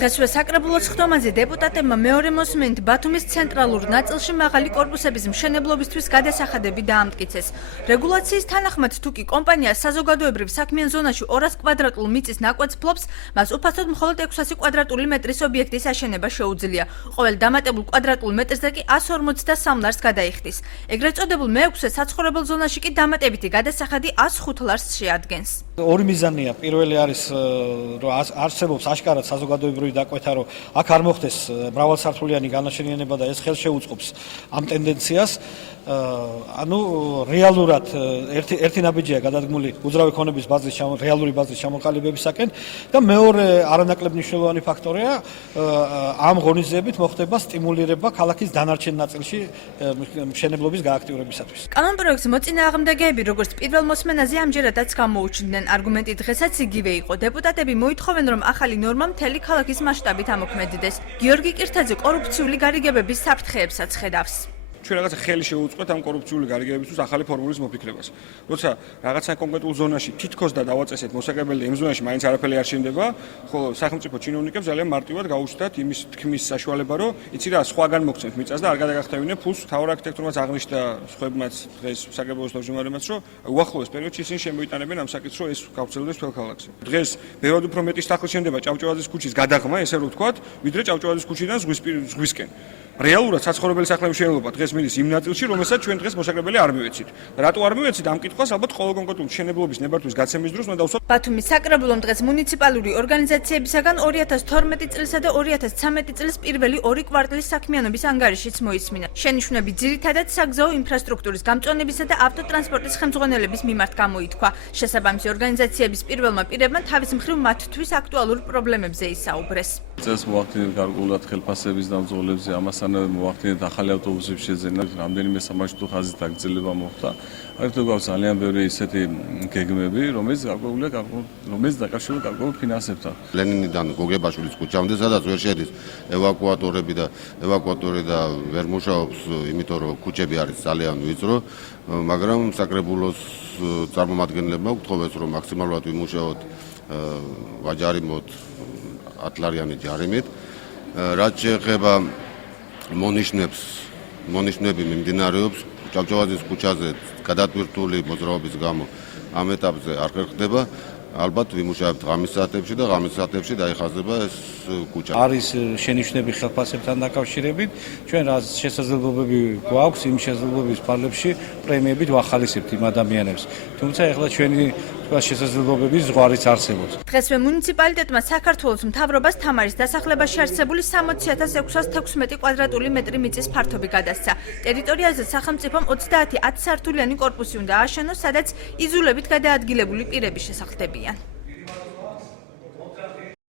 დღესვე საკრებულოს ხდომაზე დეპუტატებმა მეორე მოსმენით ბათუმის ცენტრალურ ნაწილში მაღალი კორპუსების მშენებლობისთვის გადასახადები დაამტკიცეს. რეგულაციის თანახმად თუ კი კომპანია საზოგადოებრივ საქმიან ზონაში 200 კვადრატულ მიწის ნაკვეთს ფლობს, მას უფასოდ მხოლოდ 600 კვადრატული მეტრის ობიექტის აშენება შეუძლია. ყოველ დამატებულ კვადრატულ მეტრზე კი 153 ლარს გადაიხდის. ეგრეთ წოდებულ მეექვსე საცხოვრებელ ზონაში კი დამატებითი გადასახადი 105 ლარს შეადგენს. ორი მიზანია. პირველი არის რომ არსებობს ашკარად საზოგადოებრივი დაკვეთა, რომ აქ არ მოხდეს მრავალსართულიანი განაშენიანება და ეს ხელს შეუწყობს ამ ტენდენციას. ანუ რეალურად ერთი ნაბიჯია გადადგმული უძრავი ქონების ბაზის რეალური ბაზის ჩამოყალიბებისაკენ და მეორე არანაკლებ მნიშვნელოვანი ფაქტორია ამ ღონისძიებით მოხდება სტიმულირება ქალაქის დანარჩენ ნაწილში მშენებლობის გააქტიურებისათვის. კანონპროექტს მოწინააღმდეგეები როგორც პირველ მოსმენაზე ამჯერადაც გამოუჩნდნენ. არგუმენტი დღესაც იგივე იყო. დეპუტატები მოითხოვენ, რომ ახალი ნორმა მთელი ქალაქის მასშტაბით ამოქმედდეს. გიორგი კირთაძე კორუფციული გარიგებების საფრთხეებსაც ხედავს. ჩვენ რაღაცა ხელი შეუწყოთ ამ კორუფციული გარიგებისთვის ახალი ფორმულის მოფიქრებას. როცა რაღაცა კონკრეტულ ზონაში თითქოს და დავაწესეთ მოსაკრებელი იმ ზონაში მაინც არაფერი არ შენდება, ხოლო სახელმწიფო ჩინოვნიკებს ძალიან მარტივად გაუჩნდათ იმის თქმის საშუალება, რომ იცი რა, სხვაგან მოგცემთ მიწას და არ გადაგახტევინე ფულს. მთავარ არქიტექტურმაც აღნიშნა სხვებმაც დღეს საკრებულოს თავმჯდომარემაც, რომ უახლოეს პერიოდში ისინი შემოიტანებენ ამ საკითხს, რომ ეს გავრცელდეს მთელ ქალაქზე. დღეს ბევრად უფრო მეტი სტახი შენდება ჭავჭავაძის ქუჩის გადაღმა, ესე რომ ვთქვათ, ვიდრე ჭავჭავაძის ქუჩიდან ზღვისკენ. რეალურად საცხოვრებელი სახლების მშენებლობა დღეს მიდის იმ ნაწილში, რომელსაც ჩვენ დღეს მოსაკრებელი არ მივეცით. რატო არ მივეცით? ამ კითხვას ალბათ ყოველ კონკრეტულ მშენებლობის ნებართვის გაცემის დროს უნდა დავსვათ. ბათუმის საკრებულომ დღეს მუნიციპალური ორგანიზაციებისაგან 2012 წლისა და 2013 წლის პირველი 2 კვარტლის საქმიანობის ანგარიშიც მოისმინა. შენიშვნები ძირითადად საგზაო ინფრასტრუქტურის გამწვანებისა და ავტოტრანსპორტის ხელმძღვანელების მიმართ გამოითქვა. შესაბამისი ორგანიზაციების პირველმა პირებმა თავის მხრივ მათთვის აქტუალურ პრობლემებზე ისაუბრეს. წელს მოახდინეთ გარკვეულად ხელფასების დამძღოლებზე, ამასთანავე მოახდინეთ ახალი ავტობუსების შეძენა, რამდენიმე სამარშრუტო ხაზის დაგრძელება მოხდა. აგრეთვე გვაქვს ძალიან ბევრი ისეთი გეგმები, რომელიც დაკავშირებულია გარკვეულ ფინანსებთან. ლენინიდან გოგებაშვილის ქუჩამდე, სადაც ვერ შედის ევაკუატორი და ვერ მუშაობს, იმიტომ რომ ქუჩები არის ძალიან ვიწრო, მაგრამ საკრებულოს წარმომადგენლებმა გთხოვეს, რომ მაქსიმალურად ვიმუშაოთ ვაჯარიმოთ 10 ლარიანი ჯარიმით. რაც შეეხება მონიშნები მიმდინარეობს ჭავჭავაძის ქუჩაზე გადატვირთული მოძრაობის გამო ამ ეტაპზე არ ხერხდება. ალბათ ვიმუშავებთ ღამის საათებში და ღამის საათებში დაიხაზება ეს ქუჩა. არის შენიშვნები ხელფასებთან დაკავშირებით, ჩვენ რა შესაძლებლობები გვაქვს იმ შესაძლებლობის ფარგლებში პრემიებით ვახალისებთ იმ ადამიანებს. თუმცა ეხლა ჩვენი შესაძლებლობები ზღვარიც არსებობს. დღესვე მუნიციპალიტეტმა საქართველოს მთავრობას თამარის დასახლებაში არსებული 60.616 კვადრატული მეტრი მიწის ფართობი გადასცა. ტერიტორიაზე სახელმწიფომ 30 10 სართულიანი კორპუსი უნდა ააშენოს, სადაც იზოლებით გადაადგილებული პირები შესახდებიან.